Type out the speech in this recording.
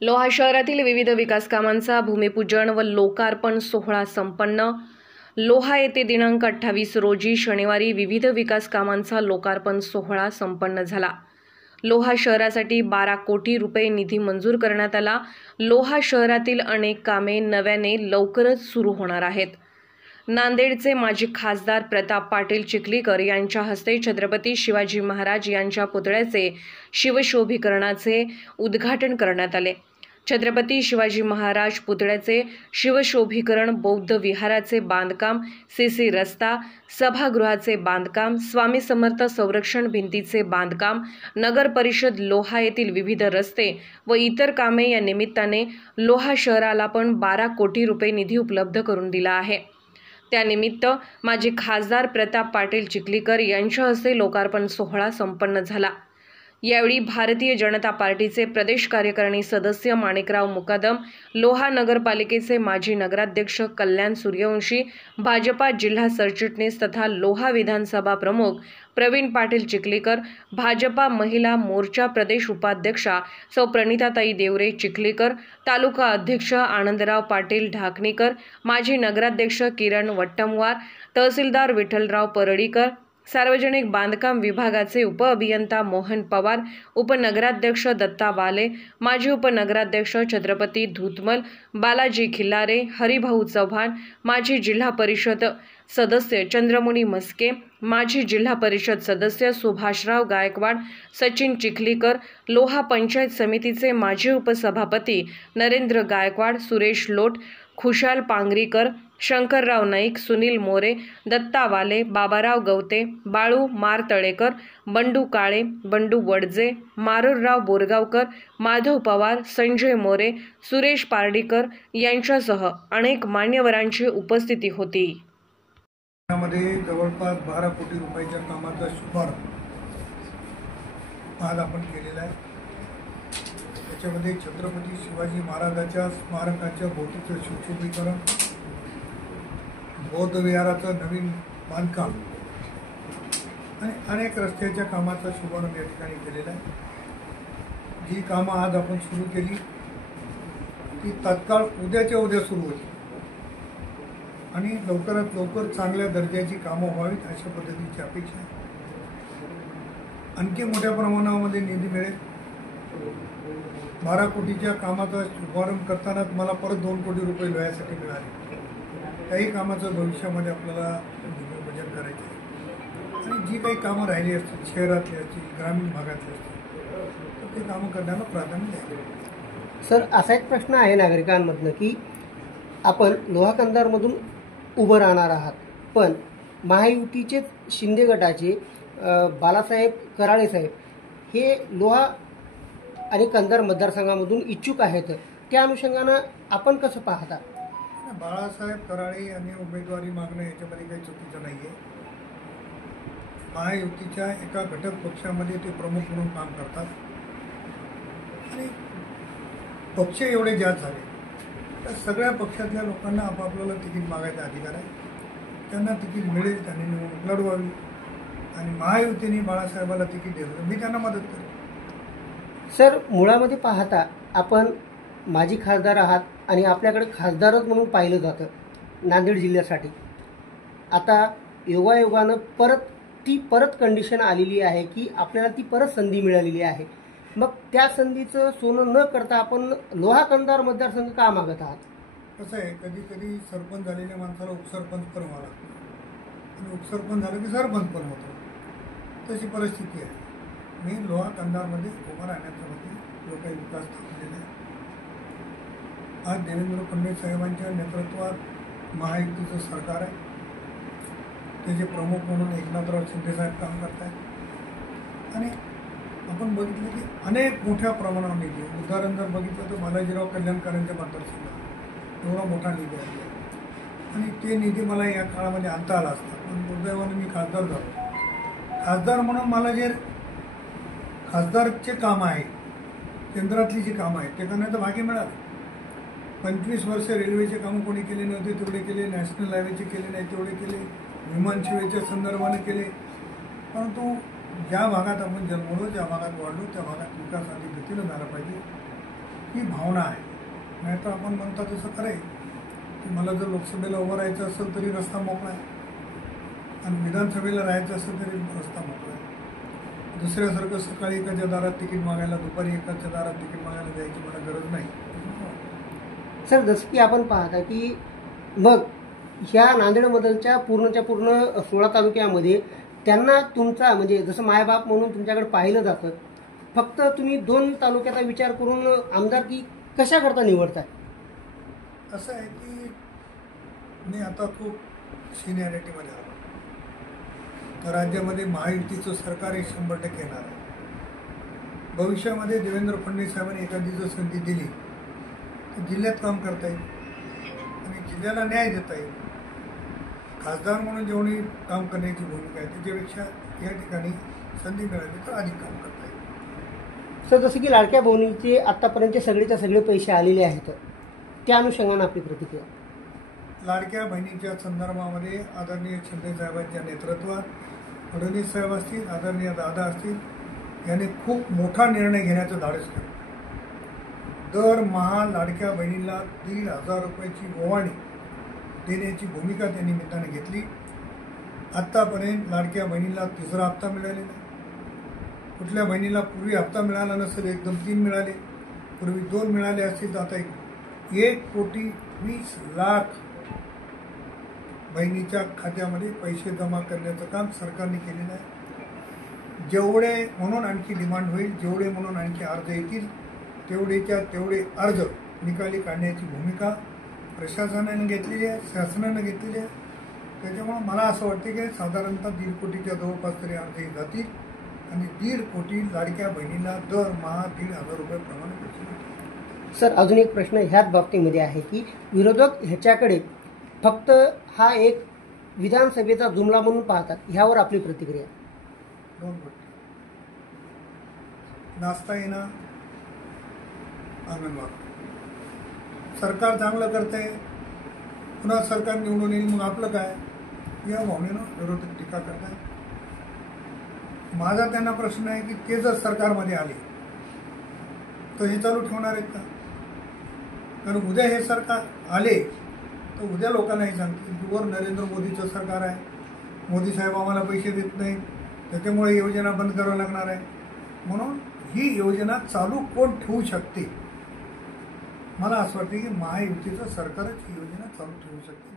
लोहा शहरातील विविध विकास कामांचा भूमिपूजन व लोकार्पण सोहळा संपन्न। लोहा येथे दिनांक 28 रोजी शनिवारी विविध विकास कामांचा लोकार्पण सोहळा संपन्न झाला। लोहा शहरासाठी 12 कोटी रुपये निधी मंजूर करण्यात आला। लोहा शहरातील अनेक कामे नव्याने लवकरच सुरू होणार आहेत। नांदेडचे माजी खासदार प्रताप पाटील चिखलीकर यांच्या हस्ते छत्रपती शिवाजी महाराज यांच्या पुतळ्याचे शिवशोभीकरणाचे उद्घाटन करण्यात आले। छत्रपती शिवाजी महाराज पुतळ्याचे शिवशोभीकरण, बौद्ध विहाराचे बांधकाम, सीसी रस्ता, सभागृहाचे बांधकाम, स्वामी समर्थ संरक्षण भिंतीचे बांधकाम, नगर परिषद लोहा येथील विविध रस्ते व इतर कामे या निमित्ताने लोहा शहराला पण 12 कोटी रुपये निधी उपलब्ध करून दिला आहे। त्यानिमित्त माजी खासदार प्रताप पाटील चिखलीकर यांच्या हस्ते लोकार्पण सोहळा संपन्न झाला। यावेळी भारतीय जनता पार्टीचे प्रदेश कार्यकारिणी सदस्य माणिकराव मुकादम, लोहा नगरपालिकेचे माजी नगराध्यक्ष कल्याण सूर्यवंशी, भाजपा जिल्हा सरचिटणीस तथा लोहा विधानसभा प्रमुख प्रवीण पाटील चिखलीकर, भाजपा महिला मोर्चा प्रदेश उपाध्यक्षा सौ प्रणिताताई देवरे चिखलीकर, तालुका अध्यक्ष आनंदराव पाटील ढाकणीकर, माजी नगराध्यक्ष किरण वट्टमवार, तहसीलदार विठ्ठलराव परळीकर, सार्वजनिक बांधकाम विभागाचे उपअभियंता मोहन पवार, उपनगराध्यक्ष दत्ता वाले, माजी उपनगराध्यक्ष छत्रपती धुतमल, बालाजी खिल्लारे, हरिभाऊ चव्हाण, माजी जिल्हा परिषद सदस्य चंद्रमुनी मस्के, माजी जिल्हा परिषद सदस्य सुभाषराव गायकवाड, सचिन चिखलीकर, लोहा पंचायत समितीचे माजी उपसभापती नरेंद्र गायकवाड, सुरेश लोट, खुशाल पांगरीकर, शंकरराव नाईक, सुनील मोरे, दत्ता वाले, बाबाराव गवते, बाळू मारतळेकर, बंडू काळे, बंडू वडजे, मारुरराव बोरगावकर, माधव पवार, संजय मोरे, सुरेश पारडीकर यांच्यासह अनेक मान्यवरांची उपस्थिती होती। यामध्ये जवळपास 12 कोटी रुपयाच्या कामाचा शुभारंभ आज आपण केलेला आहे। त्याच्यामध्ये छत्रपती शिवाजी महाराजांच्या स्मारकाच्या भोवतीचं सुशोभीकरण, बौद्ध विहाराचं नवीन बांधकाम आणि अनेक रस्त्याच्या कामाचा शुभारंभ या ठिकाणी केलेला आहे। जी कामं आज आपण सुरू केली ती तात्काळ उद्याच्या उद्या सुरू होती आणि लवकरात लवकर चांगल्या दर्जाची कामं व्हावीत अशा पद्धतीची अपेक्षा आहे। आणखी मोठ्या प्रमाणामध्ये निधी मिळेल। 12 कोटीच्या कामाचा शुभारंभ करतानाच मला परत 2 कोटी रुपये लोह्यासाठी मिळाले। काही कामाचं भविष्यामध्ये आपल्याला नियोजन करायचं आहे आणि जी काही कामं राहिली असतील, शहरातली असतील, ग्रामीण भागातली असतील, तर ते कामं करण्याला प्राधान्य द्यावे। सर, असा एक प्रश्न आहे नागरिकांमधनं की आपण लोहा कंधारमधून उभं राहणार आहात, पण महायुतीचे शिंदे गटाचे बालासाहेब कराळे साहेब हे लोहा आणि कंधार मतदारसंघामधून इच्छुक आहेत। त्या अनुषंगानं आपण कसं पाहता? बाळासाहेब कराळे यांनी उमेदवारी मागणं याच्यामध्ये काही चुकीचं नाही आहे। महायुतीच्या एका घटक पक्षामध्ये ते प्रमुख म्हणून काम करतात आणि पक्ष एवढे जास्त झाले तर सगळ्या पक्षातल्या लोकांना आपापल्याला तिकीट मागायचा अधिकार आहे। त्यांना तिकीट मिळेल, त्यांनी निवडणूक लढवावी आणि महायुतीने बाळासाहेबाला तिकीट दिलं, मी त्यांना मदत करेन। सर, मुळामध्ये पाहता आपण माजी खासदार आहात आणि आपल्याकडे खासदारच म्हणून पाहिलं जातं नांदेड जिल्ह्यासाठी। आता योगायोगानं परत कंडिशन आलेली आहे की आपल्याला ती परत संधी मिळालेली आहे। मग त्या संधीचं सोनं न करता आपण लोहा कंधार मतदारसंघ का मागत आहात? कसं आहे, कधी कधी सरपंच झालेल्या माणसाला उपसरपंच पण व्हावं लागतं आणि उपसरपंच झालं की सरपंच पण होतं, तशी परिस्थिती आहे। मी लोहा कंधारमध्ये उभा राहण्यासाठी जो काही विकास थांबलेला आहे, आज देवेंद्र फडणवीस साहेबांच्या नेतृत्वात महायुतीचं सरकार आहे। त्याचे प्रमुख म्हणून एकनाथराव शिंदे साहेब काम करत आहेत आणि आपण बघितलं की अनेक मोठ्या प्रमाणावर निधी, उदाहरण जर बघितलं तर बालाजीराव कल्याणकरांच्या मतदारसंघात एवढा मोठा निधी आहे आणि ते निधी मला या काळामध्ये आणता आला असता, पण दुर्दैवाने मी खासदार झालो। खासदार म्हणून मला जे खासदारचे काम आहे, केंद्रातली जी कामं आहेत ते करण्याचं भाग्य मिळालं। 25 वर्ष रेल्वेचे कामं कोणी केले नव्हते तेवढे केले, नॅशनल हायवेचे केले नाही तेवढे केले, विमानसेवेच्या संदर्भाने केले। परंतु ज्या भागात आपण जन्मलो, ज्या भागात वाढलो, त्या भागात विकास अधिक गतीनं झाला पाहिजे ही भावना आहे. नाहीतर आपण म्हणता तसं खरं आहे की मला जर लोकसभेला उभं राहायचं असेल तरी रस्ता मोकळा आहे आणि विधानसभेला राहायचं असेल तरी रस्ता मोकळा आहे. दुसऱ्यासारखं सकाळी एकाच्या दारात तिकीट मागायला, दुपारी एकाच्या दारात तिकीट मागायला जायची मला गरज नाही. सर, जसं की आपण पाहता की मग ह्या नांदेडमधलच्या पूर्णच्या पूर्ण 16 तालुक्यामध्ये त्यांना तुमचा म्हणजे जसं मायबाप म्हणून तुमच्याकडे पाहिलं जातं, फक्त तुम्ही 2 तालुक्याचा विचार करून आमदारकी कशा करता निवडताय? असं आहे की मी आता खूप सिनियरिटीमध्ये आलो. तर राज्यामध्ये महायुतीचं सरकार हे 100% येणार आहे. भविष्यामध्ये देवेंद्र फडणवीस साहेबांनी एखादी जर संधी दिली तर जिल्ह्यात काम करता येईल आणि जिल्ह्याला न्याय देता येईल. खासदार म्हणून जेवढी काम करण्याची भूमिका आहे त्याच्यापेक्षा या ठिकाणी संधी मिळाली तर अधिक काम करता येईल. सर, जसं की लाडक्या बहिणीचे आत्तापर्यंतचे सगळेच्या सगळे पैसे आलेले आहेत, त्या अनुषंगाने आपली प्रतिक्रिया? लाडक्या बहिणीच्या संदर्भामध्ये आदरणीय शिंदे साहेबांच्या नेतृत्वात फडणवीस साहेब असतील, आदरणीय दादा असतील, यांनी खूप मोठा निर्णय घेण्याचं धाडस केलं. दरमहा लाडक्या बहिणीला 1,500 रुपयाची ओवाळणी देण्याची भूमिका त्या निमित्ताने घेतली. आत्तापर्यंत लाडक्या बहिणीला 3रा हप्ता मिळालेला आहे. कुठल्या बहिणीला पूर्वी हप्ता मिळाला नसेल, एकदम 3 मिळाले, पूर्वी 2 मिळाले असतील, तर आता 1,20,00,000 बहिणीच्या खात्यामध्ये पैसे जमा करण्याचं काम सरकारने केलेलं आहे. जेवढे म्हणून आणखी डिमांड होईल, जेवढे म्हणून आणखी अर्ज येतील, तेवढेच्या तेवढे अर्ज निकाली काढण्याची भूमिका प्रशासनाने घेतलेली आहे, शासनानं घेतलेली आहे. त्याच्यामुळे मला असं वाटतं की साधारणतः 1.5 कोटीच्या जवळपास तरी अर्ज जातील आणि 1.5 कोटी लाडक्या बहिणीला दरमहा 1,500 रुपयाप्रमाणे पैसे मिळतील. सर, अजून एक प्रश्न ह्याच बाबतीमध्ये आहे की विरोधक ह्याच्याकडे फक्त हा एक विधानसभेचा जुमला म्हणून पाहतात, ह्यावर आपली प्रतिक्रिया? 2 गोष्टी. नाचता येणं, अंगणवाडी. सरकार चांगलं करतंय, पुन्हा सरकार निवडून येईल, मग आपलं काय, या भावनेनं विरोधक टीका करताय. माझा त्यांना प्रश्न आहे की ते जर सरकारमध्ये आले तर हे चालू ठेवणार आहेत का? कारण उद्या हे सरकार आले तर उद्या लोकांना हे सांगतील की वर नरेंद्र मोदीचं सरकार आहे, मोदी साहेब आम्हाला पैसे देत नाहीत, त्याच्यामुळे योजना बंद करावं लागणार आहे. म्हणून ही योजना चालू कोण ठेवू शकते? मला असं वाटतं की महायुतीचं सरकारच ही योजना चालू ठेवू शकते.